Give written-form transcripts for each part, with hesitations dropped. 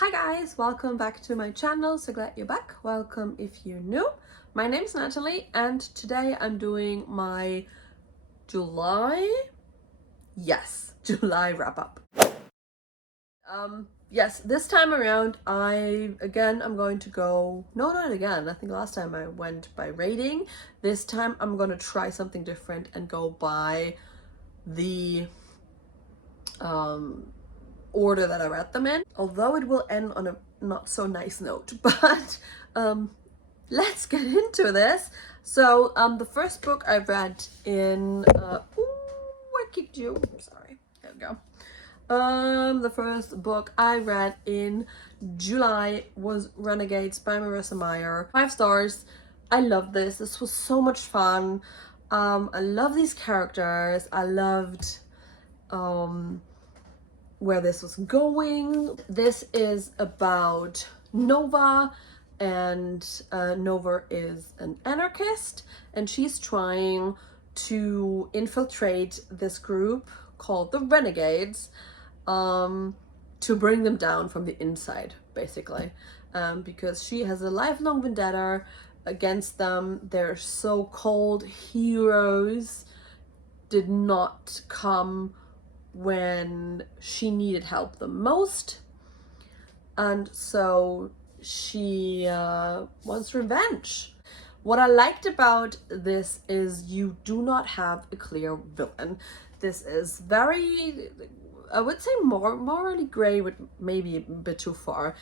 Hi guys, welcome back to my channel. So glad you're back. Welcome if you're new. My name is Natalie and today I'm doing my July wrap up. Yes, this time around I'm going to go, no, not again. I think last time I went by rating. This time I'm going to try something different and go by the order that I read them in, although it will end on a not so nice note. But let's get into this. So the first book I read in I kicked you, sorry, there we go. The first book I read in July was Renegades by Marissa Meyer. 5 stars. I love this. This was so much fun. I love these characters. I loved where this was going. This is about Nova, and Nova is an anarchist and she's trying to infiltrate this group called the Renegades to bring them down from the inside, basically, because she has a lifelong vendetta against them. Their so-called heroes did not come when she needed help the most, and so she wants revenge. What I liked about this is you do not have a clear villain. This is very, I would say, more morally gray, but maybe a bit too far.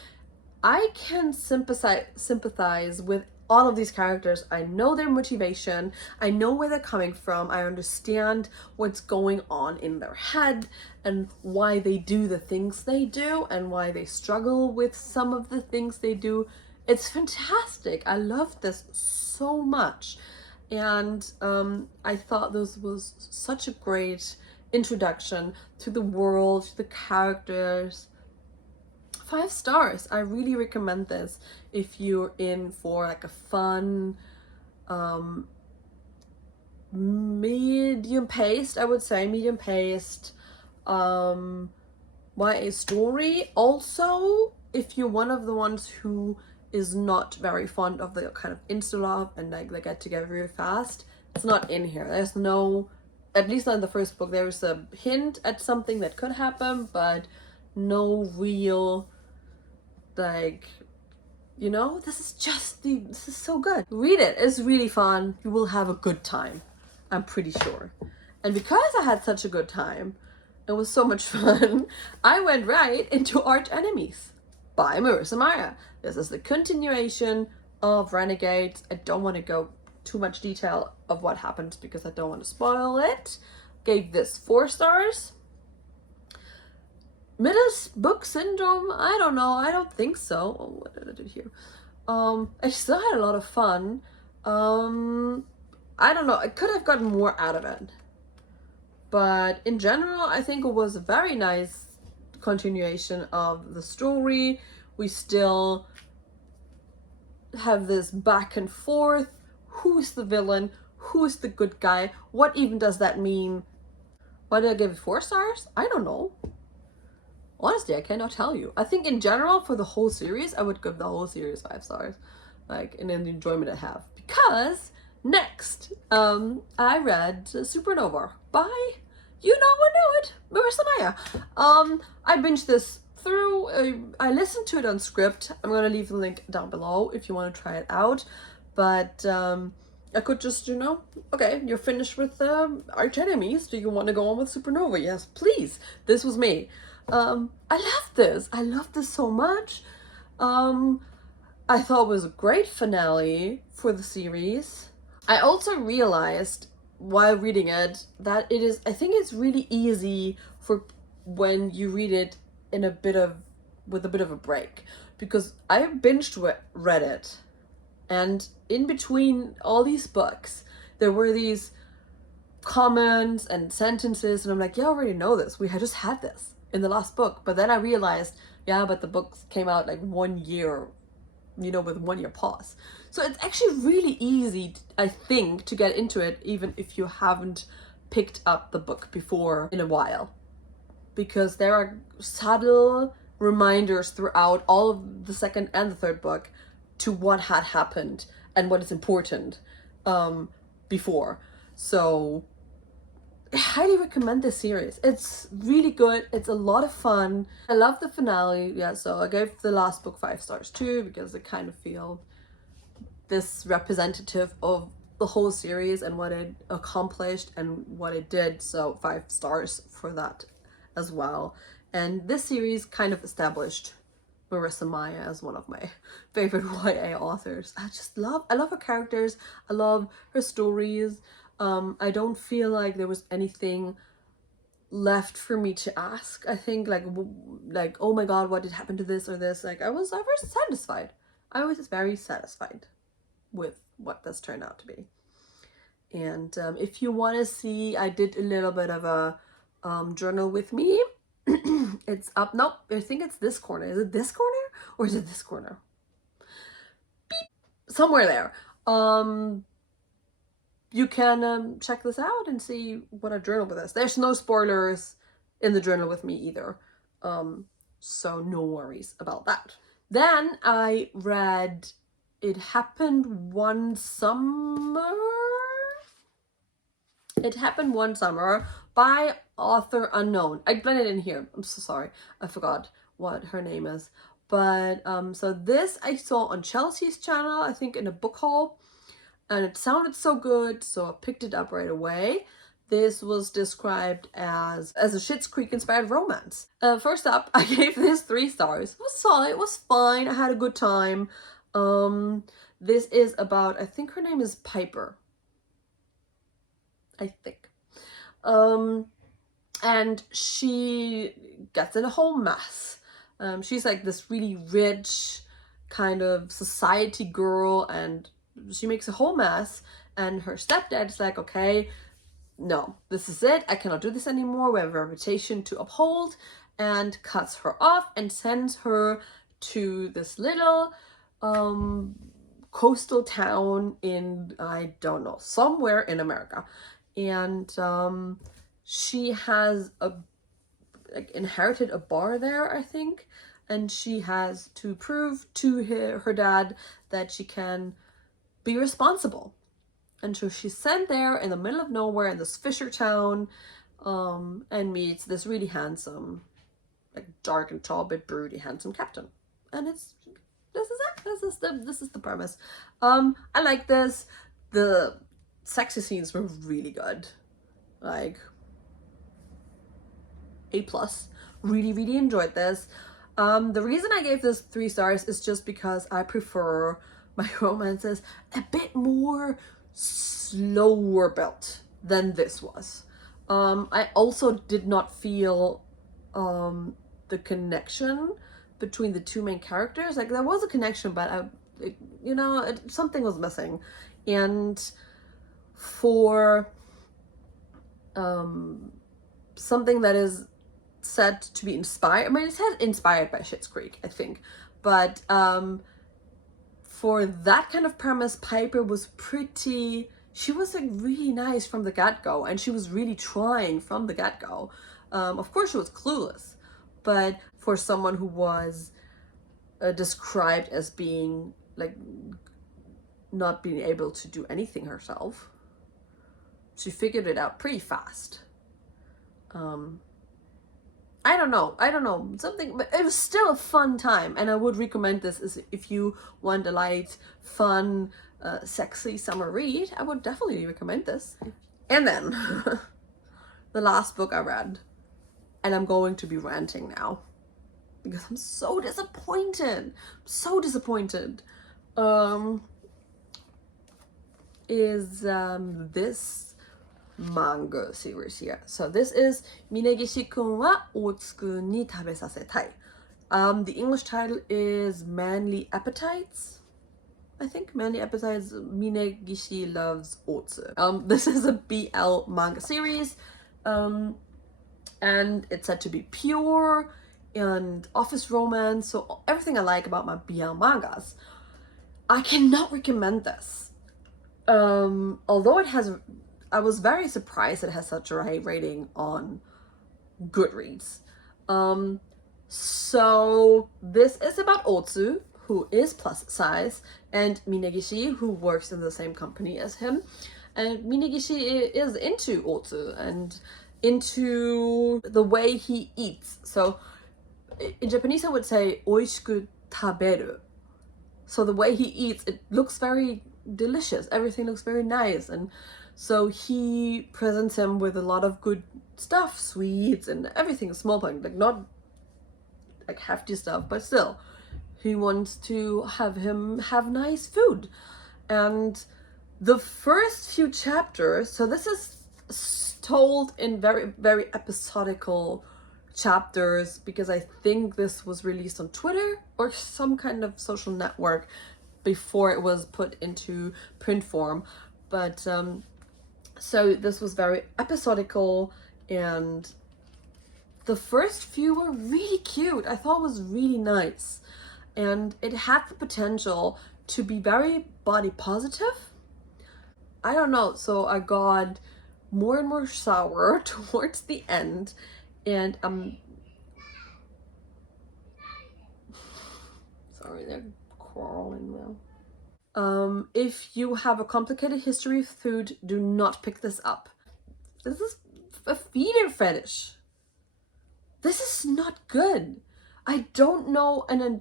I can sympathize with all of these characters. I know their motivation, I know where they're coming from, I understand what's going on in their head and why they do the things they do and why they struggle with some of the things they do. It's fantastic. I love this so much, and I thought this was such a great introduction to the world, to the characters. 5 stars. I really recommend this if you're in for like a fun, medium paced, I would say, medium paced YA story. Also, if you're one of the ones who is not very fond of the kind of insta love and like they get together very fast, it's not in here. There's no, at least not in the first book, there's a hint at something that could happen, but no real, like, you know, this is so good. Read it. It's really fun. You will have a good time, I'm pretty sure. And because I had such a good time, it was so much fun, I went right into Archenemies by Marissa Meyer. This is the continuation of Renegades. I don't want to go too much detail of what happens because I don't want to spoil it. Gave this 4 stars. Middle book syndrome? I don't know. I don't think so. Oh, what did I do here? I still had a lot of fun. I don't know. I could have gotten more out of it. But in general, I think it was a very nice continuation of the story. We still have this back and forth. Who's the villain? Who's the good guy? What even does that mean? Why did I give it 4 stars? I don't know. Honestly, I cannot tell you. I think in general for the whole series, I would give the whole series 5 stars. Like, and then the enjoyment I have. Because next, I read Supernova by, you know who knew it, Marissa Meyer. I binged this through. I listened to it on Scribd. I'm gonna leave the link down below if you want to try it out. But I could just, you know, okay, you're finished with Archenemies. Do you want to go on with Supernova? Yes, please. This was me. I love this. I love this so much. I thought it was a great finale for the series. I also realized while reading it that it is, I think it's really easy for when you read it in with a bit of a break, because I read it, and in between all these books there were these comments and sentences and I'm like, yeah, I already know this. We had just had this in the last book. But then I realized, yeah, but the books came out like 1 year, you know, with 1 year pause. So it's actually really easy, I think, to get into it even if you haven't picked up the book before in a while, because there are subtle reminders throughout all of the second and the third book to what had happened and what is important before. So I highly recommend this series. It's really good. It's a lot of fun. I love the finale. Yeah, so I gave the last book 5 stars too, because I kind of feel this representative of the whole series and what it accomplished and what it did. So 5 stars for that as well. And this series kind of established Marissa Maya as one of my favorite YA authors. I love her characters. I love her stories. I don't feel like there was anything left for me to ask. I think like, oh my god, what did happen to this or this? Like I was satisfied. I was very satisfied with what this turned out to be. And if you want to see, I did a little bit of a journal with me. It's up. Nope, I think it's this corner. Is it this corner or is it this corner? Beep. Somewhere there. You can check this out and see what I journal with this. There's no spoilers in the journal with me either. So no worries about that. Then I read It Happened One Summer. It Happened One Summer by author unknown. I blended in here. I'm so sorry. I forgot what her name is. But so this I saw on Chelsea's channel, I think in a book haul. And it sounded so good, so I picked it up right away. This was described as a Schitt's Creek inspired romance. First up, I gave this 3 stars. It was solid, it was fine, I had a good time. This is about, I think her name is Piper. I think. And she gets in a whole mess. She's like this really rich kind of society girl, and she makes a whole mess, and her stepdad is like, okay, no, this is it. I cannot do this anymore. We have a reputation to uphold, and cuts her off and sends her to this little coastal town in, I don't know, somewhere in America. And she has inherited a bar there, I think, and she has to prove to her dad that she can be responsible. And so she's sent there in the middle of nowhere in this fisher town, and meets this really handsome, like dark and tall but broody handsome captain. And this is the premise. I like this. The sexy scenes were really good, like A+. Really enjoyed this. The reason I gave this 3 stars is just because I prefer my romances a bit more slower built than this was. I also did not feel the connection between the 2 main characters. Like there was a connection, but something was missing. And for something that is said to be inspired, I mean, it's inspired by Schitt's Creek, I think, but for that kind of premise, Piper was she was like really nice from the get-go, and she was really trying from the get-go. Of course she was clueless, but for someone who was described as being like not being able to do anything herself, she figured it out pretty fast. I don't know, something, but it was still a fun time, and I would recommend this if you want a light, fun, sexy summer read. I would definitely recommend this. And then the last book I read, and I'm going to be ranting now because I'm so disappointed, is this manga series here. So this is 峯岸くんは大津くんに食べさせたい. The English title is Manly Appetites. I think Manly Appetites, Minegishi Loves Otsu. This is a BL manga series, and it's said to be pure and office romance, so everything I like about my BL mangas. I cannot recommend this. Although I was very surprised it has such a high rating on Goodreads. So this is about Otsu, who is plus size, and Minegishi, who works in the same company as him. And Minegishi is into Otsu and into the way he eats. So in Japanese I would say oishiku taberu. So the way he eats, it looks very delicious. Everything looks very nice. And so he presents him with a lot of good stuff, sweets and everything, small point, like not like hefty stuff, but still he wants to have him have nice food. And the first few chapters, so this is told in very, very episodical chapters, because I think this was released on Twitter or some kind of social network before it was put into print form. But so this was very episodical, and the first few were really cute. I thought it was really nice, and it had the potential to be very body positive. I don't know, so I got more and more sour towards the end, and sorry, they're crawling now. If you have a complicated history of food, do not pick this up. This is a feeder fetish. This is not good. I don't know, and then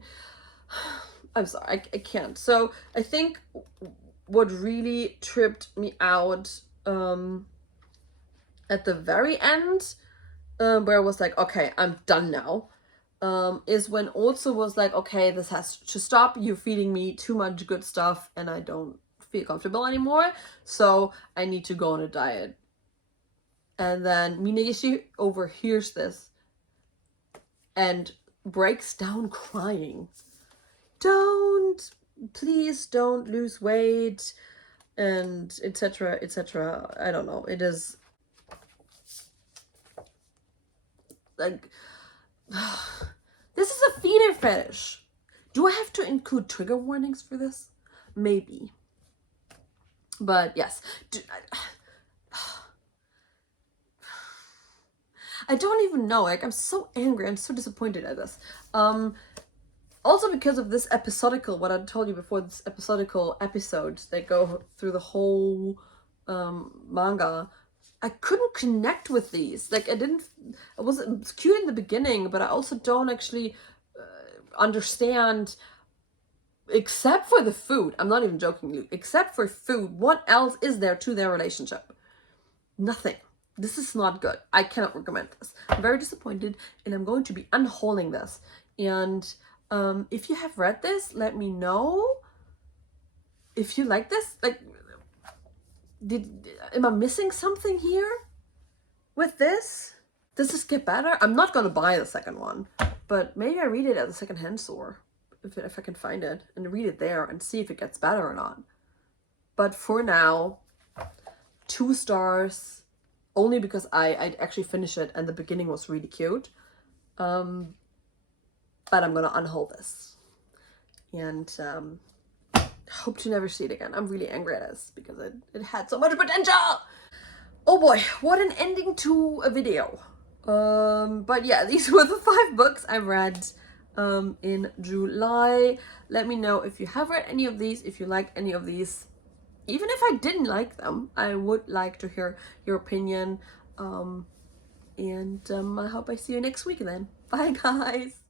I'm sorry, I can't. So I think what really tripped me out at the very end, where I was like, okay, I'm done now, is when Otsu was like, okay, this has to stop. You're feeding me too much good stuff and I don't feel comfortable anymore, so I need to go on a diet. And then Minegishi overhears this and breaks down crying. Please don't lose weight, and etc, etc. I don't know, it is like this is a feeder fetish. Do I have to include trigger warnings for this? Maybe. But yes, I don't even know, like I'm so angry, I'm so disappointed at this. Also because of this episodical, what I told you before, this episodical episodes that go through the whole manga, I couldn't connect with these. Like it was cute in the beginning, but I also don't actually understand, except for the food. I'm not even joking, except for food, what else is there to their relationship? Nothing. This is not good. I cannot recommend this. I'm very disappointed, and I'm going to be unhauling this. And if you have read this, let me know if you like this. Like, am I missing something here with this? Does this get better? I'm not gonna buy the second one, but maybe I read it at the secondhand store if I can find it, and read it there and see if it gets better or not. But for now, 2 stars, only because I actually finished it and the beginning was really cute. But I'm gonna unhaul this, and hope to never see it again. I'm really angry at this because it had so much potential. Oh boy, what an ending to a video. But yeah, these were the 5 books I read in July. Let me know if you have read any of these, if you liked any of these. Even if I didn't like them, I would like to hear your opinion. And I hope I see you next week then. Bye guys.